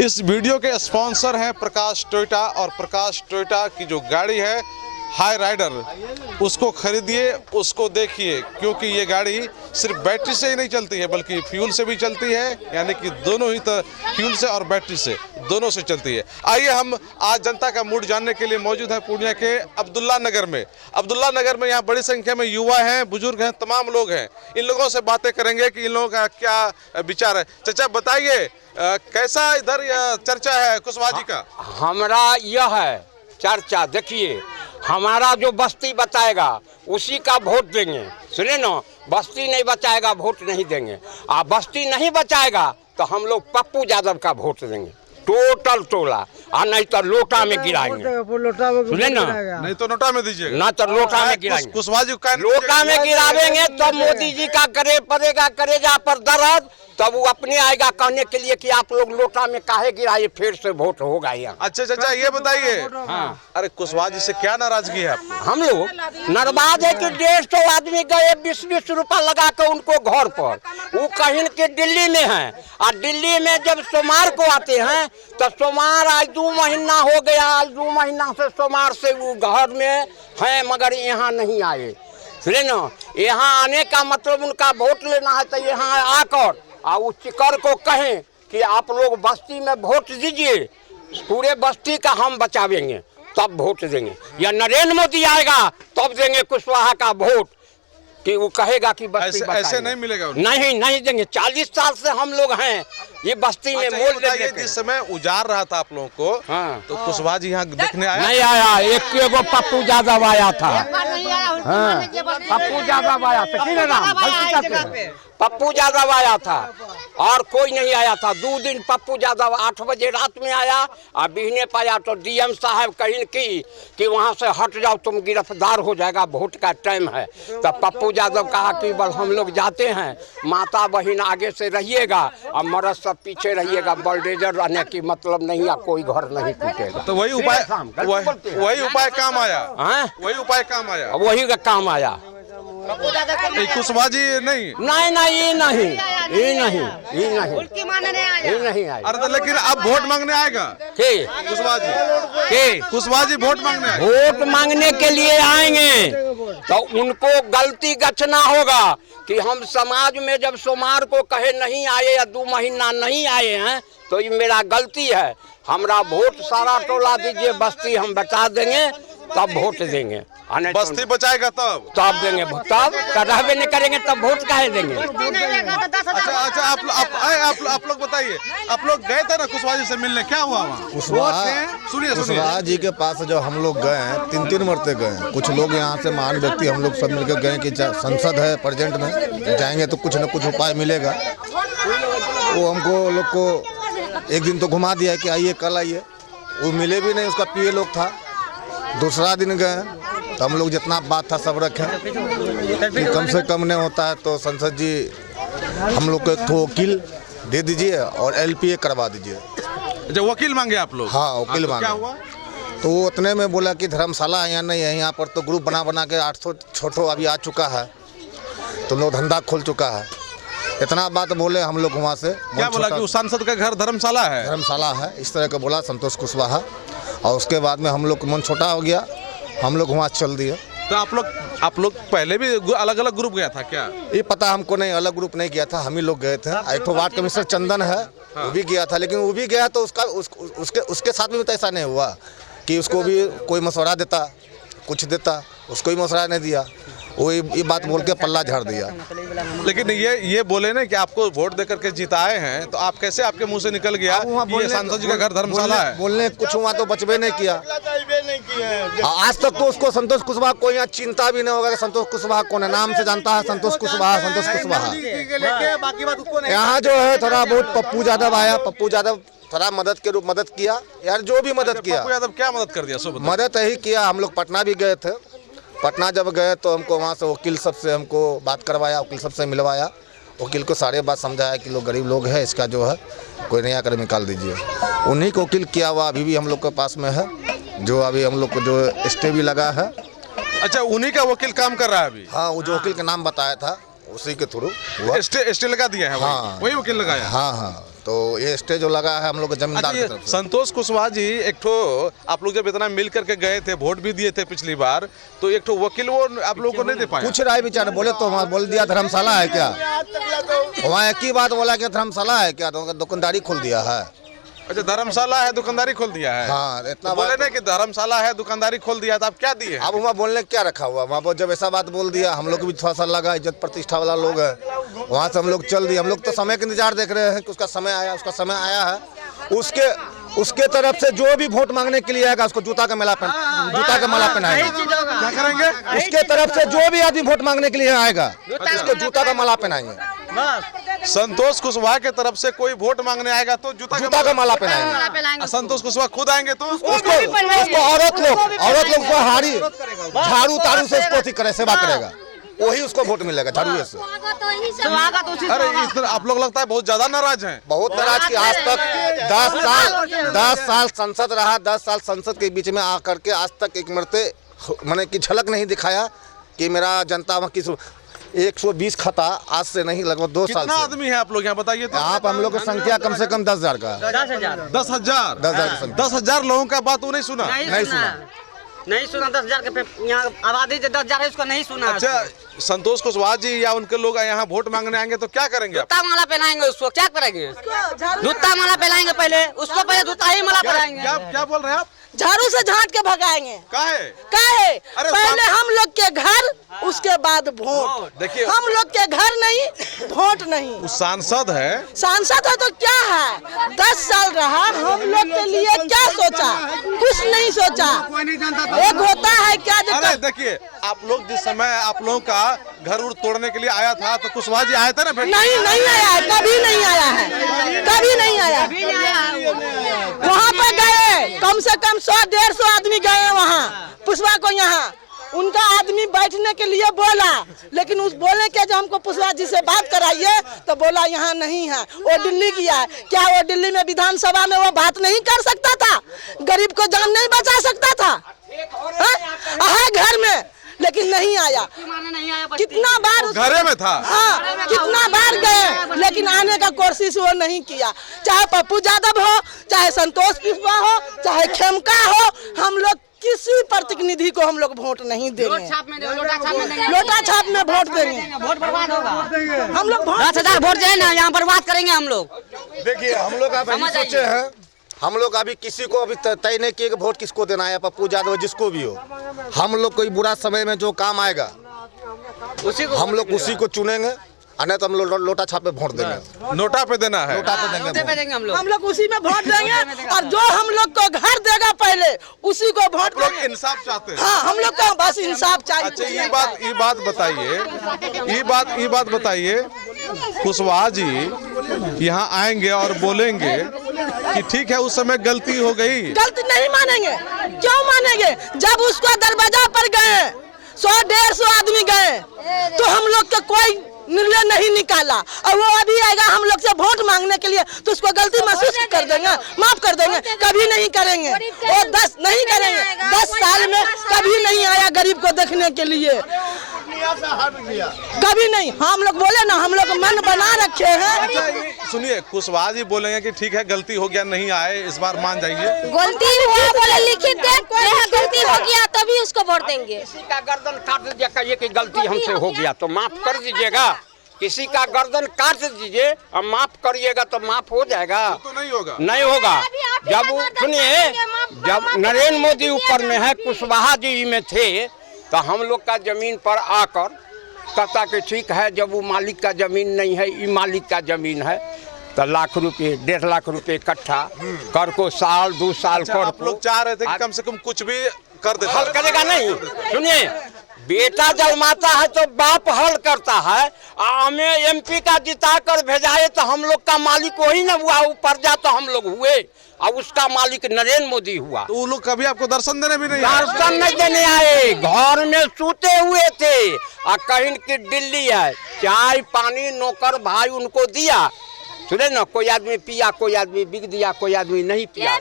इस वीडियो के स्पॉन्सर हैं प्रकाश टोयोटा, और प्रकाश टोयोटा की जो गाड़ी है हाई राइडर, उसको खरीदिए, उसको देखिए, क्योंकि ये गाड़ी सिर्फ बैटरी से ही नहीं चलती है बल्कि फ्यूल से भी चलती है, यानी कि दोनों ही फ्यूल से और बैटरी से दोनों से चलती है। आइए हम आज जनता का मूड जानने के लिए मौजूद हैं पूर्णिया के अब्दुल्ला नगर में। अब्दुल्ला नगर में यहाँ बड़ी संख्या में युवा हैं, बुजुर्ग हैं, तमाम लोग हैं। इन लोगों से बातें करेंगे कि इन लोगों का क्या विचार है। चाचा बताइए, कैसा इधर चर्चा है कुशवाहा जी का? हमारा यह है चर्चा, देखिए हमारा जो बस्ती बताएगा उसी का वोट देंगे, सुने ना। बस्ती नहीं बचाएगा वोट नहीं देंगे, और बस्ती नहीं बचाएगा तो हम लोग पप्पू यादव का वोट देंगे, टोटल टोला, और नहीं तो लोटा में गिराएंगे, सुने ना। नहीं तो नोटा में दीजिएगा, ना तो लोटा में गिराएंगे। कुशवाहा जी का लोटा में गिरावेंगे तो मोदी जी का करे पड़ेगा करेजा पर दर्द, तब वो अपने आएगा कहने के लिए कि आप लोग लोटा में काहे गिराए, फिर से वोट होगा यहाँ। अच्छा चाचा ये बताइए, हाँ। अरे कुशवाहा जी से क्या नाराजगी है आपको? हम लोग नाराज है कि 150 आदमी गए 20-20 रुपया लगा के उनको घर पर, वो कहीं के दिल्ली में है, और दिल्ली में जब सोमवार को आते हैं तो सोमवार आज 2 महीना हो गया, आज 2 महीना से सोमवार से वो घर में हैं मगर यहाँ नहीं आए, सुने ना। यहाँ आने का मतलब उनका वोट लेना है तो यहाँ आकर और उस चिकर को कहें कि आप लोग बस्ती में वोट दीजिए, पूरे बस्ती का हम बचावेंगे तब वोट देंगे, या नरेंद्र मोदी आएगा तब देंगे कुशवाहा का वोट, कि वो कहेगा कि बस्ती ऐसे नहीं मिलेगा उनको। नहीं देंगे। 40 साल से हम लोग हैं ये बस्ती में। मोल बताइए, जिस समय उजाड़ रहा था आप लोगों को, हाँ। तो कुशवाहा जी यहाँ देखने आया? नहीं आया, एक पप्पू यादव आया था। हाँ, पप्पू यादव आया था, पप्पू यादव आया था, और कोई नहीं आया था। 2 दिन पप्पू यादव 8 बजे रात में आया, और बिहने पाया तो डीएम साहब कहीं की कि वहाँ से हट जाओ, तुम गिरफ्तार हो जाएगा, वोट का टाइम है। तब पप्पू यादव कहा कि बस हम लोग जाते हैं, माता बहन आगे से रहिएगा और मर्द सब पीछे रहिएगा, बल्डेजर रहने की मतलब नहीं है, कोई घर नहीं टूटेगा। तो वही उपाय काम आया, वही उपाय काम आया, वही का काम आया। कुशवाहा जी नहीं ये नहीं आए। अरे तो लेकिन अब वोट मांगने आएगा कुशवाहा जी वोट मांगने आएगा। वोट मांगने के लिए आएंगे तो उनको गलती गचना होगा कि हम समाज में जब सोमवार को कहे नहीं आए या 2 महीना नहीं आए हैं तो ये मेरा गलती है, हमरा वोट सारा टोला दीजिए, बस्ती हम बचा देंगे तब वोट देंगे। बस्ती बचाएगा तब देंगे, तब रहबे नहीं करेंगे तब वोट काहे देंगे। अच्छा आप लोग बताइए, आप लोग गए थे ना कुशवाहा जी से मिलने, क्या हुआ वहाँ? कुशवाहा जी के पास जो हम लोग गए हैं 3-3 मरते गए हैं। कुछ लोग यहाँ से महान व्यक्ति हम लोग सब मिलकर गए कि संसद है प्रेजेंट में, जाएंगे तो कुछ न कुछ उपाय मिलेगा। वो हमको लोग को एक दिन तो घुमा दिया कि आइए कल आइए, वो मिले भी नहीं, उसका पीए लोग था। दूसरा दिन गए तो हम लोग जितना बात था सब रखें कि कम से कम नहीं होता है तो संसद जी हम लोग को एक तो वकील दे दीजिए और LPA करवा दीजिए। जो वकील मांगे आप लोग? हाँ वकील मांगे। क्या हुआ? तो वो उतने में बोला कि धर्मशाला यहाँ नहीं है, यहाँ पर तो ग्रुप बना के 800 छोटो अभी आ चुका है, तो लोग धंधा खोल चुका है। इतना बात बोले हम लोग वहाँ से। क्या बोला कि उस सांसद का घर धर्मशाला है? धर्मशाला है इस तरह का बोला संतोष कुशवाहा, और उसके बाद में हम लोग मन छोटा हो गया, हम लोग वहाँ चल दिए। तो आप लोग पहले भी अलग अलग ग्रुप गया था क्या? ये पता हमको नहीं, अलग ग्रुप नहीं गया था, हम ही लोग गए थे। एक तो वार्ड कमिश्नर चंदन है, वो भी गया था, लेकिन वो भी गया तो उसके साथ भी तो ऐसा नहीं हुआ कि उसको भी कोई मशवरा देता, कुछ देता, उसको भी मशवरा नहीं दिया, वो ये बात बोल के पल्ला झाड़ दिया। लेकिन ये बोले ना कि आपको वोट देकर के जिताए हैं, तो आप कैसे आपके मुंह से निकल गया कि ये सांसद जी का घर धर्मशाला है? बोलने कुछ हुआ तो बचबे नहीं किया। आज तक तो उसको संतोष कुशवाहा को यहाँ चिंता भी नहीं होगा कि संतोष कुशवाहा कौन है, नाम से जानता है संतोष कुशवाहा। यहाँ जो है थोड़ा बहुत पप्पू यादव आया, पप्पू यादव थोड़ा मदद किया यार, जो भी मदद किया। पप्पू यादव क्या मदद कर दिया? मदद यही किया, हम लोग पटना भी गए थे, पटना जब गए तो हमको वहाँ से वकील सब से हमको बात करवाया, वकील सब से मिलवाया, वकील को सारे बात समझाया कि लोग गरीब लोग हैं, इसका जो है कोई नया कर निकाल दीजिए। उन्हीं को वकील किया हुआ अभी भी हम लोग के पास में है, जो अभी हम लोग को जो स्टे भी लगा है। अच्छा, उन्हीं का वकील काम कर रहा है अभी? हाँ, वो जो वकील का नाम बताया था उसी के थ्रू स्टे लगा दिया है। हाँ, वही वकील लगाया। हाँ। तो ये स्टे जो लगा है हम लोग जमींदार की तरफ से। संतोष कुशवाहा जी, एक ठो आप लोग जब इतना मिल करके गए थे, वोट भी दिए थे पिछली बार, तो एक ठो वकील वो आप लोगों को नहीं दे पाया? पूछ रहा है बेचारे, बोले तो वहाँ बोल दिया धर्मशाला है क्या, वहाँ एक ही बात बोला कि धर्मशाला है क्या, तो दुकानदारी खोल दिया है। अच्छा, धर्मशाला है दुकानदारी खोल दिया है। हाँ, इतना बोले बात ना कि धर्मशाला है दुकानदारी खोल दिया, तो आप क्या दिए? अब वहाँ बोलने क्या रखा हुआ, वहाँ पर जब ऐसा बात बोल दिया हम लोग भी थोड़ा सा लगा, इज्जत प्रतिष्ठा वाला लोग है, वहाँ से हम लोग चल दिए। हम लोग तो समय का इंतजार देख रहे हैं कि उसका समय आया, उसका समय आया है। उसके तरफ से जो भी वोट मांगने के लिए आएगा उसको जूता का माला पहनाएंगे। क्या करेंगे? उसके तरफ से जो भी आदमी वोट मांगने के लिए आएगा उसको जूता का माला पहनाएंगे। संतोष कुशवाहा के तरफ से कोई वोट मांगने आएगा तो जूता का माला पहनाएंगे। संतोष कुशवाहा खुद आएंगे तो उसको औरत लोग को हारी झाड़ू ताड़ू से उसको अथी करे, सेवा करेगा, वही उसको वोट मिलेगा झाड़ू से। अरे इतना आप लोग लगता है बहुत ज्यादा नाराज हैं। बहुत नाराज की आज तक 10 साल संसद रहा, 10 साल संसद के बीच में आकर के आज तक एक मरते मैंने की झलक नहीं दिखाया कि मेरा जनता वहाँ किस 120 खाता आज से नहीं, लगभग 2 साल कितना से। आदमी है आप लोग यहाँ बताइए तो? यहाँ पर हम लोग की संख्या कम से कम 10,000 का है। 10,000 लोगों का बात वो नहीं सुना? नहीं सुना 10,000 के यहाँ आबादी 10,000 है, उसको नहीं सुना। अच्छा, संतोष कुशवाहा जी या उनके लोग यहाँ वोट मांगने आएंगे तो क्या करेंगे? जूता माला पहनाएंगे, उसको क्या करेंगे? जूता माला पहनाएंगे, पहले उसको पहले जूता ही माला पहनाएंगे। क्या बोल रहे हैं आप? झाड़ू से झाँट के भगाएंगे। काहे? अरे पहले हम लोग के घर, उसके बाद वोट। देखिए, हम लोग के घर नहीं, वोट नहीं। सांसद है, सांसद है तो क्या है, 10 साल रहा, हम लोग के लिए क्या सोचा? कुछ नहीं सोचा। एक होता है क्या? अरे देखिए, आप लोग जिस समय आप लोगों का घर उड़ तोड़ने के लिए आया था तो कुशवाहा जी आए थे ना? नहीं आया है, कभी नहीं आया है, कभी नहीं आया। वहाँ पे गए, कम से कम 100-150 आदमी गए वहाँ कुशवाहा को, यहाँ उनका आदमी बैठने के लिए बोला, लेकिन उस बोले के जब हमको कुशवाहा जी से बात कराइए तो बोला यहाँ नहीं है, वो दिल्ली गया है। क्या वो दिल्ली में विधानसभा में वो बात नहीं कर सकता था? गरीब को जान नहीं बचा सकता था? है घर में, लेकिन नहीं आया। कितना बार घरे में था? हाँ, कितना बार गए, लेकिन आने का कोशिश वो नहीं किया। चाहे पप्पू यादव हो, चाहे संतोष कुशवाहा हो, चाहे खेमका हो, हम लोग किसी प्रतिनिधि को हम लोग वोट नहीं देंगे। लोटा छाप में वोट देंगे, वोट बर्बाद होगा। हम लोग 10,000 वोट जो ना यहाँ बर्बाद करेंगे हम लोग। देखिए, हम लोग अब सोचे हैं, हम लोग अभी किसी को अभी तय नहीं किए कि वोट किसको देना है, पप्पू यादव जिसको भी हो। हम लोग कोई बुरा समय में जो काम आएगा हम लोग उसी को चुनेंगे, नहीं तो हम लोग लोटा छाप पे वोट देंगे। नोटा पे देना है? लोटा पे देंगे हम लोग उसी में वोट देंगे, और जो हम लोग को घर देगा पहले उसी को वोट लोग देंगे। इंसाफ चाहते हैं? हाँ, हम लोग का बस इंसाफ चाहिए। अच्छा, ये बात बताइए, कुशवाहा जी यहाँ आएंगे और बोलेंगे कि ठीक है उस समय गलती हो गई। गलती नहीं मानेंगे, क्यों मानेंगे? जब उसको दरवाजा पर गए 100-150 आदमी गए तो हम लोग का कोई निर्णय नहीं निकाला, और वो अभी आएगा हम लोग से वोट मांगने के लिए तो उसको गलती महसूस कर देंगे, माफ कर देंगे? कभी नहीं करेंगे, वो 10 नहीं करेंगे। 10 साल में कभी नहीं आया गरीब को देखने के लिए, कभी नहीं। हम लोग बोले ना, हम लोग मन बना रखे हैं। सुनिए, कुशवाहा जी बोलेंगे कि ठीक है गलती हो गया, नहीं आए, इस बार मान जाइए। गलती हुआ बोले लिखित दे, गलती हो गया तभी उसको वोट देंगे। किसी का गर्दन काट दीजिए, कहिए कि गलती हमसे हो गया तो माफ कर दीजिएगा। किसी का गर्दन काट दीजिए और माफ करिएगा तो माफ हो जाएगा? तो नहीं होगा, नहीं होगा। जब सुनिए, जब नरेंद्र मोदी ऊपर में है, कुशवाहा जी में थे, तो हम लोग का जमीन पर आकर कहता कि ठीक है, जब वो मालिक का जमीन नहीं है, ये मालिक का जमीन है, तो लाख रुपए 1.5 लाख रुपए इकट्ठा कर को साल 2 साल कर आप लोग चाह रहे थे कि कम से कम कुछ भी कर देता। हल करेगा नहीं। सुनिए, बेटा जन्माता है तो बाप हल करता है। हमें एमपी का जिता कर भेजाए तो हम लोग का मालिक वही न हुआ, ऊपर जा तो हम लोग हुए, और उसका मालिक नरेंद्र मोदी हुआ। तो वो लोग कभी आपको दर्शन देने भी नहीं आए? दर्शन नहीं देने आए, घर में सूते हुए थे। और कहीं की दिल्ली है, चाय पानी नौकर भाई उनको दिया, सुने ना, कोई आदमी पिया, कोई आदमी बिक दिया, कोई आदमी नहीं पिया।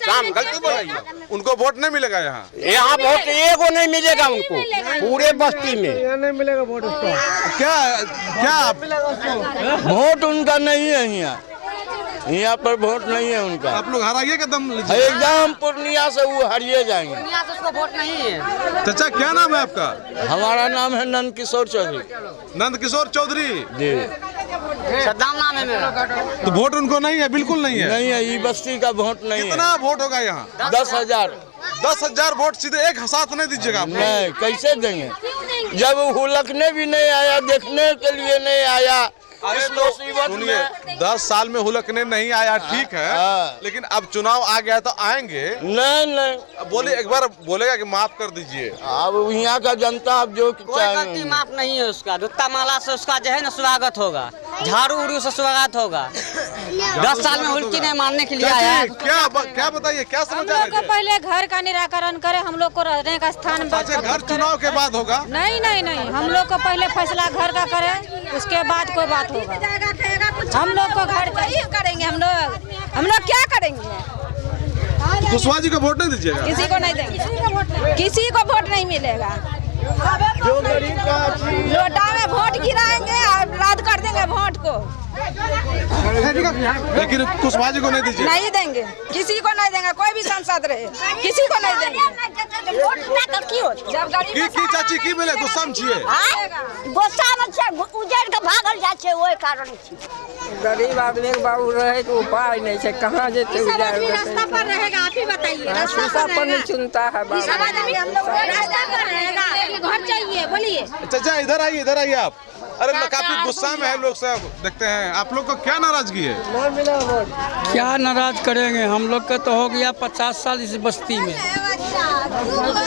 काम गलती बोल रही है। उनको वोट नहीं मिलेगा यहाँ? यहाँ वोट एगो नहीं मिलेगा उनको, पूरे बस्ती में नहीं मिलेगा वोट उसको। क्या वोट उनका नहीं है यहाँ। यहाँ पर वोट नहीं है उनका। आप लोग हराइए का दम लीजिए। एकदम पूर्णिया से वो हारिए जाएंगे। उसको वोट नहीं है। चाचा क्या नाम है आपका? हमारा नाम है नंद किशोर चौधरी। नंद किशोर चौधरी जी। सद्दाम नाम है मेरा। तो वोट उनको नहीं है, बिल्कुल नहीं है। नहीं है, ये बस्ती का वोट नहीं है। कितना वोट होगा यहाँ? 10,000। 10,000 वोट सीधे एक साथ नहीं दीजिएगा आप? नहीं, कैसे देंगे जब हुलकने भी नहीं आया, देखने के लिए नहीं आया। अरे इस तो मुसीबत सुनिए, में 10 साल में हुलकने नहीं आया, ठीक है, लेकिन अब चुनाव आ गया तो आएंगे। नहीं अब बोले एक बार बोलेगा कि माफ कर दीजिए। अब यहाँ का जनता अब जो कोई गलती माफ नहीं है उसका। जूता माला से उसका जो है ना स्वागत होगा, झाड़ू उड़ू से स्वागत होगा। 10 साल में हुलकी नहीं मारने के लिए आया है। क्या बताइए, क्या हम समझा लोग को रहे थे? पहले घर का निराकरण करे, हम लोग को रहने का स्थान अच्छा, घर चुनाव के बाद होगा? नहीं नहीं नहीं, हम लोग को पहले फैसला घर का करे, उसके बाद कोई बात होगा। हम लोग को घर चाहिए, करेंगे हम लोग क्या करेंगे? कुशवाहा जी को वोट नहीं दीजिएगा? किसी को नहीं देंगे, किसी को वोट नहीं मिलेगा। जो गरीब का लोटा में वोट गिराएंगे और रद्द कर देंगे वोट को। लेकिन कुशवाहा जी को नहीं दीजिए? नहीं देंगे, किसी को नहीं देंगे, कोई भी सांसद रहे किसी को नहीं देंगे। की चाची की मिले गुस्सा में छिए? गुस्सा में छै, उजड़ के भागल जाइ छै, ओहि कारण गरीब आदमी के बाबू रहे के उपाय नहीं है, कहाँ जेते रास्ता पर रहेगा, आप ही बताइए। रास्ता पर नहीं सुनता है बाबू। रास्ता पर रहेगा, घर चाहिए, बोलिए। चाचा इधर आइए, इधर आइए आप। अरे काफी गुस्सा में है लोग सब, देखते हैं आप लोग को क्या नाराजगी है? क्या नाराज करेंगे, हम लोग का तो हो गया 50 साल इस बस्ती में,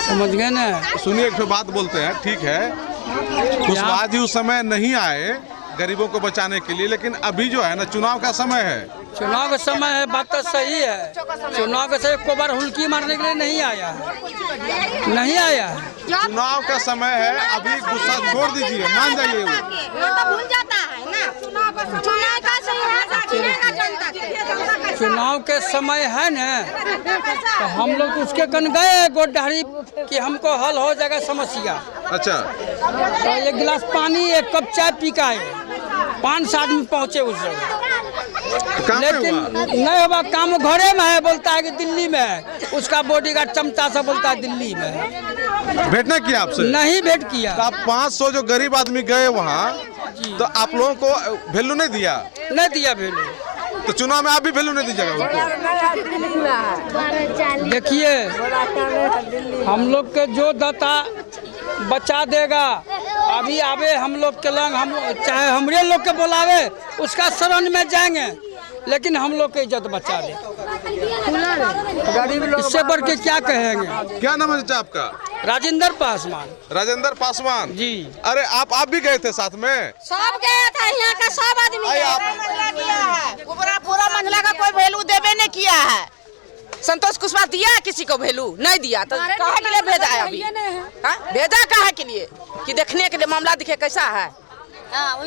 समझ गए ना। सुनिए एक बात बोलते हैं, ठीक है, कुशवाहा जी उस समय नहीं आए गरीबों को बचाने के लिए, लेकिन अभी जो है ना चुनाव का समय है। चुनाव का समय है, बात तो सही है। चुनाव का समय को बार हुलकी मारने के लिए नहीं आया है। चुनाव का समय है, अभी गुस्सा छोड़ दीजिए, मान जाइए। तो भूल जाता है ना, चुनाव का सही है, चुनाव के समय है ना, तो हम लोग उसके कन गए गोडधारी कि हमको हल हो जाएगा समस्या। अच्छा, तो एक गिलास पानी, एक कप चाय पी का आए, 5 आदमी पहुँचे उस जगह, लेकिन नहीं होगा। काम घरे में है, बोलता है कि दिल्ली में है, उसका बॉडीगार्ड चमचा से बोलता है दिल्ली में है। भेंट नहीं किया आपसे? नहीं भेंट किया। तो आप 500 जो गरीब आदमी गए वहाँ, तो आप लोगों को वैल्यू नहीं दिया? नहीं दिया वैल्यू। तो चुनाव में आप भी वैल्यू नहीं दीजिएगा उनको? देखिए, हम लोग के जो दाता बचा देगा, अभी आवे हम लोग के लंग, हम चाहे हमरे लोग के बुलावे, उसका शरण में जाएंगे, लेकिन हम लोग की इज्जत बचा दे। गरीब लोग इससे बढ़ के क्या कहेंगे। क्या नाम है चाचा आपका? राजेंद्र पासवान। राजेंद्र पासवान जी। अरे आप भी गए थे साथ में? सब गया था, यहाँ का सब आदमी पूरा मंझला का कोई वैल्यू देवे नहीं किया है। संतोष कुशवाहा दिया किसी को वैल्यू नहीं दिया, तो कहा के लिए भेजा है अभी? भेजा कहा के लिए कि देखने के लिए मामला दिखे कैसा है,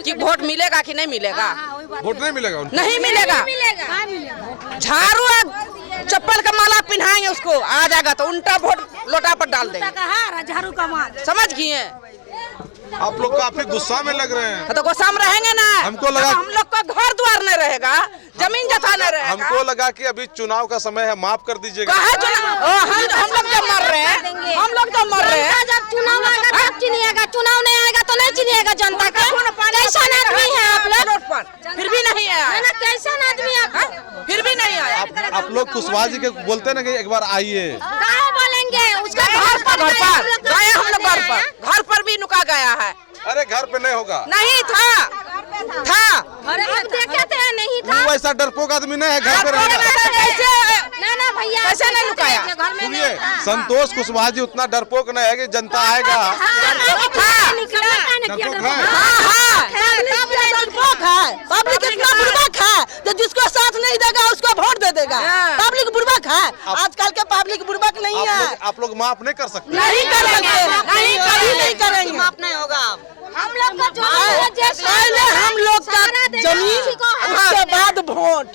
कि वोट मिलेगा कि नहीं मिलेगा। वोट नहीं मिलेगा उनको? नहीं मिलेगा। झाड़ू चप्पल का माला पहनाएंगे उसको, आ जाएगा तो उल्टा वोट लोटा पर डाल देंगे। झाड़ू का माल, समझ गए? आप लोग काफी गुस्सा में लग रहे हैं। तो गुस्सा में रहेंगे ना। हमको लगा हम लोग का घर द्वार नहीं रहेगा, जमीन जथा नहीं रहेगा। हमको लगा कि अभी चुनाव का समय है, माफ कर दीजिएगा। हम लोग जब मर रहे हैं, हम लोग तो मर रहे हैं। जब चुनाव आएगा तब चिनिएगा, चुनाव नहीं आएगा तो नहीं चिनिएगा जनता का। कैसा आदमी है आप लोग? फिर भी नहीं आया, कैसा आदमी आप? फिर भी नहीं आया। आप लोग कुशवाहा जी के बोलते ना कि एक बार आइए। काहे बोलेंगे? उसका घर पर गए हम लोग, घर पर भी नुका गया है। अरे घर पे नहीं होगा। नहीं था। अरे हम देखे थे, नहीं था। वो ऐसा डरपोक आदमी नहीं है, घर पे रहेगा। ना भैया, कैसे नहीं लुकाया? सुनिए, संतोष कुशवाहा जी उतना डरपोक नहीं है कि जनता आएगा। डरपोक है। पब्लिक इतना बुर्बक है जो जिसको साथ नहीं देगा उसको वोट दे देगा। पब्लिक बुर्बक है, आजकल के पब्लिक बुर्बक नहीं है। आप लोग माफ नहीं कर सकते? नहीं कर सकते, नहीं कभी नहीं करेंगे। माफ नहीं होगा। हम लोग का पहले हम लोग का जमीन, उसके बाद वोट।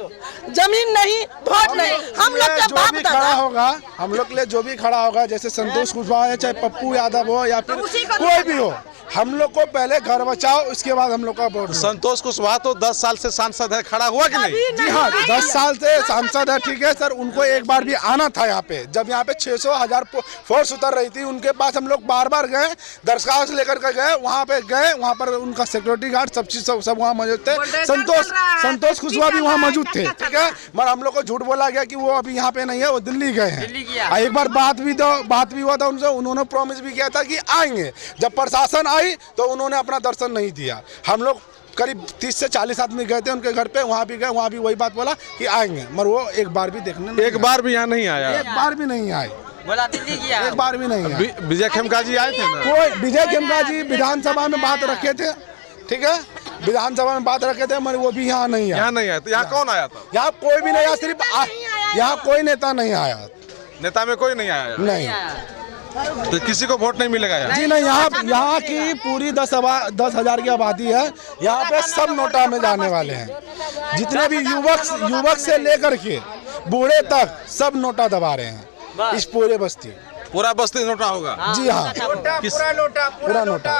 जमीन नहीं, वोट नहीं। हम लोग के जो बाप भी दादा। खड़ा होगा, हम लोग के लिए जो भी खड़ा होगा, जैसे संतोष कुशवाहा है, चाहे पप्पू यादव हो या फिर कोई भी हो, हम लोग को पहले घर बचाओ, उसके बाद हम लोग का वोट। संतोष कुशवाहा तो 10 साल से सांसद है, खड़ा हुआ कि नहीं? जी हाँ, 10 साल से सांसद है, ठीक है सर। उनको एक बार भी आना था यहाँ पे, जब यहाँ पे 600,000 फोर्स उतर रही थी, उनके पास हम लोग बार बार गए, दरखास्त लेकर के गए, वहाँ पे गए, वहाँ पर उनका सिक्योरिटी गार्ड सब चीज सब वहाँ मौजूद थे। संतोष कुशवाहा भी वहाँ मौजूद थे, ठीक है। मगर हम लोग को झूठ बोला गया कि वो अभी यहाँ पे नहीं है, वो दिल्ली गए हैं। एक बार बात भी हुआ था उनसे, उन्होंने प्रॉमिस भी किया था कि आएंगे। जब प्रशासन आई तो उन्होंने अपना दर्शन नहीं दिया। हम लोग करीब 30 से 40 आदमी गए थे उनके घर पे, वहाँ भी गए, वहाँ भी वही बात बोला कि आएंगे, मगर वो एक बार भी देखने नहीं, एक बार भी यहाँ नहीं आया, एक बार भी नहीं आए, बोला दिल्ली गया, एक बार भी नहीं आए। विजय खेमका जी आए थे ना? कोई विजय खेमका जी विधानसभा में बात रखे थे, ठीक है, विधानसभा में बात रखे थे, मगर वो भी यहाँ नहीं आया। यहाँ नहीं आया, तो यहाँ कौन आया था? यहाँ कोई भी नहीं आया, सिर्फ यहाँ कोई नेता नहीं आया, नेता में कोई नहीं आया? नहीं। तो किसी को वोट नहीं मिलेगा यहाँ? जी नहीं, यहाँ की पूरी 10,000 की आबादी है, यहाँ पे सब नोटा में जाने वाले हैं। जितने भी युवक से लेकर के बूढ़े तक सब नोटा दबा रहे हैं, इस पूरे बस्ती। पूरा बस्ती नोटा होगा? जी हाँ, पूरा नोटा।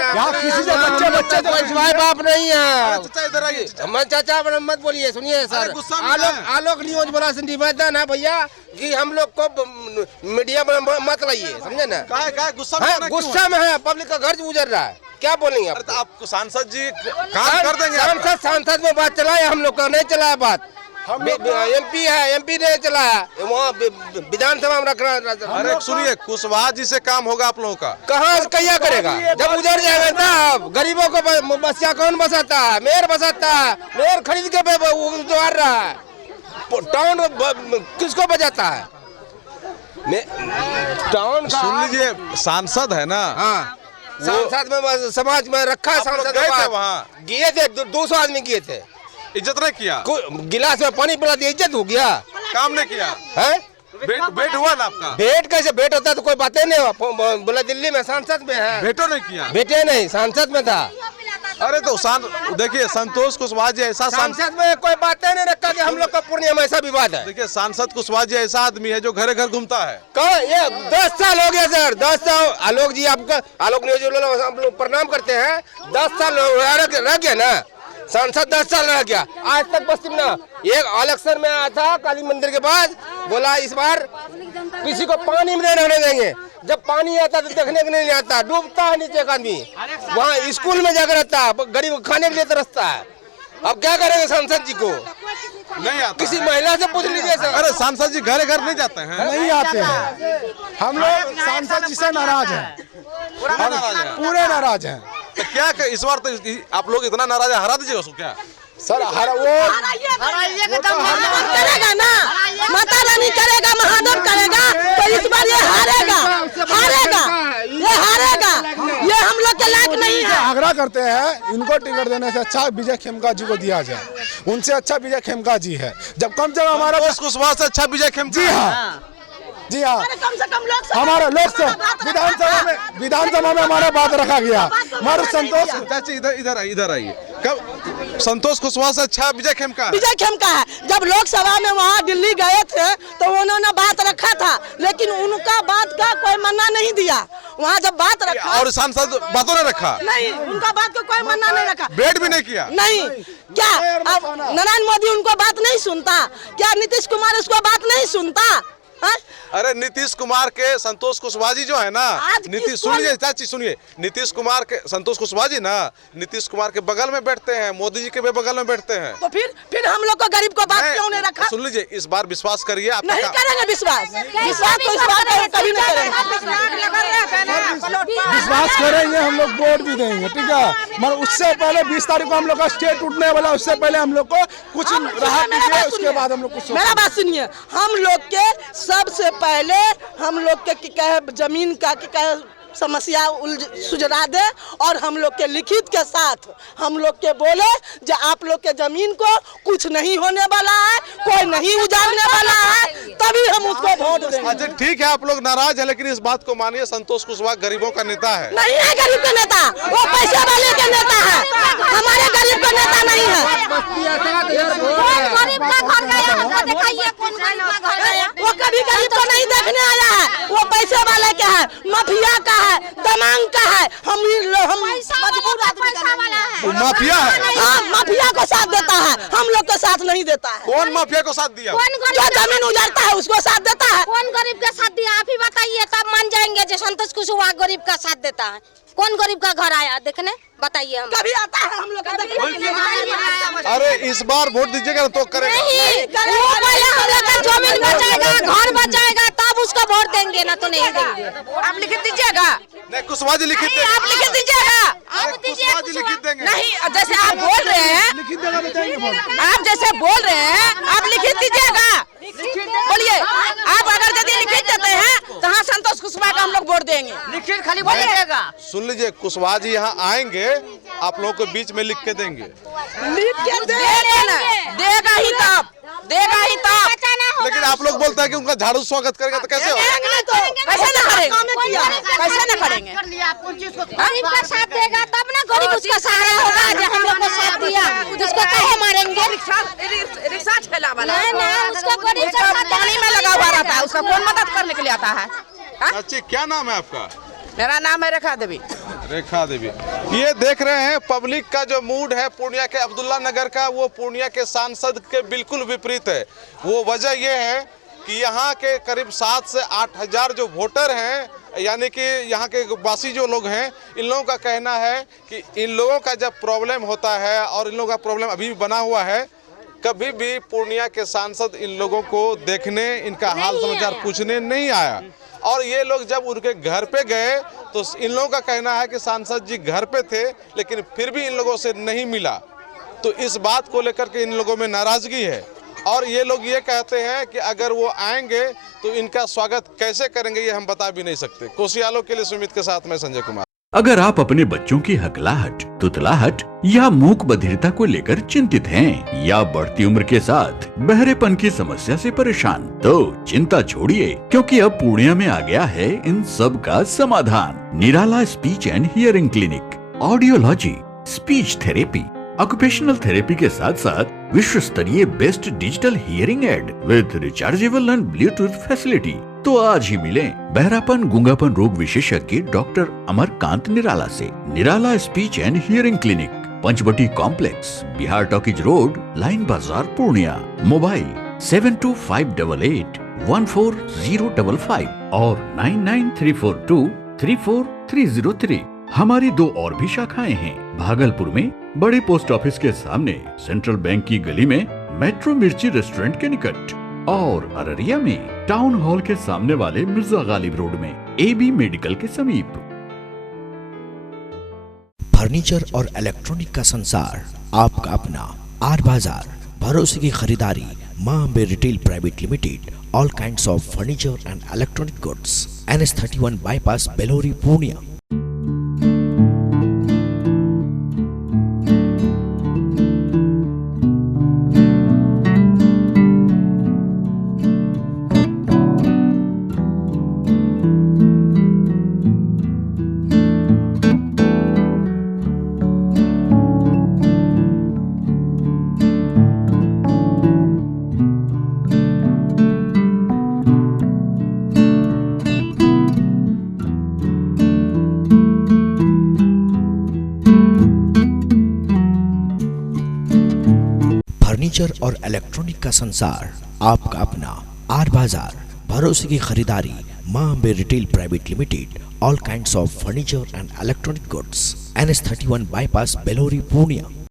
यहाँ किसी से बच्चे कोई माँ बाप नहीं है। चाचा इधर आइए। मैं चाचा मत बोलिए, सुनिए सर। आलोक न्यूज बड़ा से निवेदन है भैया कि हम लोग को मीडिया में मत लाइए, समझे ना। गुस्सा में है, पब्लिक का घर गुजर रहा है, क्या बोलेंगे आप? तो आपको सांसद जी काम कर देंगे? सांसद में बात चलाए, हम लोग का नहीं चलाया बात। एमपी है, एमपी ने चलाया, वहाँ विधानसभा में रख रहा। अरे सुनिए, कुशवाहा जी से काम होगा आप लोगों का? कहाँ क्या करेगा जब उधर जाएगा ना? गरीबों को बसिया कौन बसाता है? मेयर बसाता है, मेयर खरीद के उतार रहा है। टाउन किसको बजाता है? टाउन सुन लीजिए, सांसद है ना? हाँ, सांसद में समाज में रखा है। सांसद गए थे वहाँ? गए थे, 200 आदमी गए थे। इज्जत नहीं किया? गिलास में पानी पिला दिया, इज्जत हो गया? काम नहीं किया है? भेंट हुआ ना आपका? भेंट कैसे भेंट होता है? तो कोई बातें नहीं हुआ। बोला दिल्ली में सांसद में है, भेंटो नहीं किया? भेंटे नहीं, सांसद में था। अरे तो देखिए, संतोष कुशवाहा जी ऐसा सांसद में कोई बातें नहीं रखा कि हम लोग का पूर्णिया में ऐसा विवाद है। देखिए, सांसद कुशवाहा जी ऐसा आदमी है जो घर घर घूमता है। कहाँ ये 10 साल हो गया सर, 10 साल। आलोक जी, आपका आलोक न्यूज हम लोग प्रणाम करते हैं। 10 साल रह गया ना, सांसद 10 साल रह गया। आज तक बस्ती में ना एक इलेक्शन में आया था काली मंदिर के पास, बोला इस बार किसी को पानी में नहीं रहने देंगे। जब पानी आता तो देखने के नहीं आता, डूबता है नीचे का आदमी। वहाँ स्कूल में जाकर रहता है, गरीब खाने के लिए तरसता है। अब क्या करेंगे सांसद जी को? नहीं आता। किसी महिला से पूछ लीजिए सर। अरे सांसद जी घर घर नहीं जाते हैं? नहीं आते हैं। हम लोग सांसद जी से नाराज हैं, पूरे नाराज हैं। तो क्या इस बार तो आप लोग इतना नाराज है, हरा दीजिएगा उसको क्या? सर करेगा ना, माता रानी करेगा, महादेव करेगा, तो इस बार ये हारेगा, ये हारेगा। ये हम लोग के लायक नहीं है। आग्रह करते हैं इनको टिकट देने से अच्छा विजय खेमका जी को दिया जाए। उनसे अच्छा विजय खेमका जी है। जब कम से कम हमारा कुशवाहा से अच्छा विजय खेमका। जी हाँ, जी हाँ, कम से कम लोग हमारा विधानसभा में हमारा बात रखा गया। हमारे संतोष चाची इधर आइए। कब संतोष कुशवाहा से अच्छा विजय खेमका है? विजय खेमका है। जब लोकसभा में वहाँ दिल्ली गए थे तो उन्होंने बात रखा था, लेकिन उनका बात का कोई मन्ना नहीं दिया। वहाँ जब बात रखा और सांसद बातों ने रखा नहीं, उनका बात का कोई मन्ना नहीं रखा, भेंट भी नहीं किया। नहीं क्या अब नरेंद्र मोदी उनको बात नहीं सुनता क्या? नीतीश कुमार उसको बात नहीं सुनता? अरे नीतीश कुमार के संतोष कुशवाहा जी जो है ना, नीतीश सुनिए चाची सुनिए, नीतीश कुमार के संतोष कुशवाहा जी ना नीतीश कुमार के बगल में बैठते हैं, मोदी जी के भी बगल में बैठते हैं। तो फिर हम लोग को गरीब को बात क्यों नहीं रखा? सुन लीजिए, इस बार विश्वास करिए। आप नहीं करेंगे विश्वास तो इस बार कभी नहीं करेंगे। विश्वास करेंगे, हम लोग वोट भी देंगे, ठीक है। मगर उससे पहले 20 तारीख को हम लोग का स्टेट उठने वाला, उससे पहले हम लोग को कुछ राहत दीजिए, उसके बाद हम लोग कुछ। मेरा बात सुनिए, हम लोग के सबसे पहले हम लोग के कहे जमीन का समस्या सुलझा दे, और हम लोग के लिखित के साथ हम लोग के बोले जो आप लोग के जमीन को कुछ नहीं होने वाला है, कोई नहीं उजाड़ने वाला है, तभी हम उसको वोट देंगे। अच्छा ठीक है, आप लोग नाराज है, लेकिन इस बात को मानिए, संतोष कुशवाहा गरीबों का नेता है। नहीं है गरीब का नेता, वो पैसे वाले के नेता है, हमारे गरीब का नेता नहीं है। दिखाइए कौन गरीब का घर आया। वो कभी गरीब को नहीं देखने आया है, वो पैसे वाले का है, माफिया का है, दमांग का है। हम मजबूर आदमी पैसा वाला है। वो माफिया है। हाँ, माफिया को साथ देता है, हम लोग को साथ नहीं देता है। कौन माफिया को साथ दिया? जो जमीन उजाड़ता है उसको साथ देता है। कौन गरीब का साथ दिया आप ही बताइए, तब मान जाएंगे जो संतोष कुशवाहा गरीब का साथ देता है। कौन गरीब का घर आया देखने बताइए। हम कभी आता है हम लोग का देखने के लिए। अरे इस बार वोट दीजिएगा तो करेगा। नहीं, वो पहले हम लोग का जमीन बचाएगा, घर बचाएगा, तब उसको वोट देंगे, ना तो नहीं देंगे। आप लिखित दीजिएगा। नहीं, कुशवाहा जी लिखित देंगे। आप लिखित दीजिएगा। कुशवाहा जी लिखित देंगे। नहीं, जैसे आप बोल रहे हैं, आप जैसे बोल रहे हैं, आप लिखित दीजिएगा। बोलिए, आप अगर यदि लिखित देते हैं तो हाँ संतोष कुशवाहा का हम लोग वोट देंगे। लिखित खाली बोलिएगा। सुन लीजिए, कुशवाहा जी यहाँ आएंगे, आप लोगों के बीच में लिख के देंगे। लिख के देगा ही तब, देगा ही तब। लेकिन आप लोग बोलते हैं कि उनका झाड़ू स्वागत करेगा, तो कैसे होगा? कैसे न करेंगे, कैसे न करेंगे? गरीब का साथ देगा तब ना गरीब उसका सहारा होगा। जो हम लोग को साथ दिया उसको कहे मारेंगे। रिक्शा ठेला वाला उसका गरीब का साथ पानी में लगा हुआ रहता है, उसका कौन मदद करने के लिए आता है? अच्छी, क्या नाम है आपका? मेरा नाम है रेखा देवी। रेखा देवी। ये देख रहे हैं पब्लिक का जो मूड है पूर्णिया के अब्दुल्ला नगर का, वो पूर्णिया के सांसद के बिल्कुल विपरीत है। वो वजह ये है कि यहाँ के करीब 7 से 8 हजार जो वोटर हैं, यानी कि यहाँ के वासी जो लोग हैं, इन लोगों का कहना है कि इन लोगों का जब प्रॉब्लम होता है, और इन लोगों का प्रॉब्लम अभी भी बना हुआ है, कभी भी पूर्णिया के सांसद इन लोगों को देखने, इनका हाल समाचार पूछने नहीं आया। और ये लोग जब उनके घर पे गए तो इन लोगों का कहना है कि सांसद जी घर पे थे, लेकिन फिर भी इन लोगों से नहीं मिला। तो इस बात को लेकर के इन लोगों में नाराजगी है, और ये लोग ये कहते हैं कि अगर वो आएंगे तो इनका स्वागत कैसे करेंगे ये हम बता भी नहीं सकते। कोसियालो के लिए सुमित के साथ मैं संजय कुमार। अगर आप अपने बच्चों की हकलाहट, तुतलाहट या मूक बधिरता को लेकर चिंतित हैं, या बढ़ती उम्र के साथ बहरेपन की समस्या से परेशान, तो चिंता छोड़िए, क्योंकि अब पूर्णिया में आ गया है इन सब का समाधान। Nirala speech and hearing clinic, audiology, speech therapy, occupational therapy के साथ साथ विश्व स्तरीय best digital hearing aid with rechargeable and bluetooth facility. तो आज ही मिलें बहरापन गूंगापन रोग विशेषज्ञ डॉक्टर अमरकांत निराला से। Nirala speech and hearing clinic, Panchvati complex, Bihar talkies road, line Bazar, Purnia. Mobile 7258814055 और 9934234303। हमारी 2 और भी शाखाएं हैं, भागलपुर में बड़े पोस्ट ऑफिस के सामने, सेंट्रल बैंक की गली में, मेट्रो मिर्ची रेस्टोरेंट के निकट, और अररिया में टाउन हॉल के सामने वाले मिर्जा गालिब रोड में, AB मेडिकल के समीप। फर्नीचर और इलेक्ट्रॉनिक का संसार, आपका अपना आर बाजार, भरोसे की खरीदारी, Maa Ambe retail private limited, all kinds of furniture and electronic goods, NS31 bypass, Belori, Purnia. Furniture और इलेक्ट्रॉनिक का संसार, आपका अपना आर बाजार, भरोसे की खरीदारी, Maa Ambe retail private limited, all kinds of furniture and electronic goods, NS31 bypass, Belori, Purnia.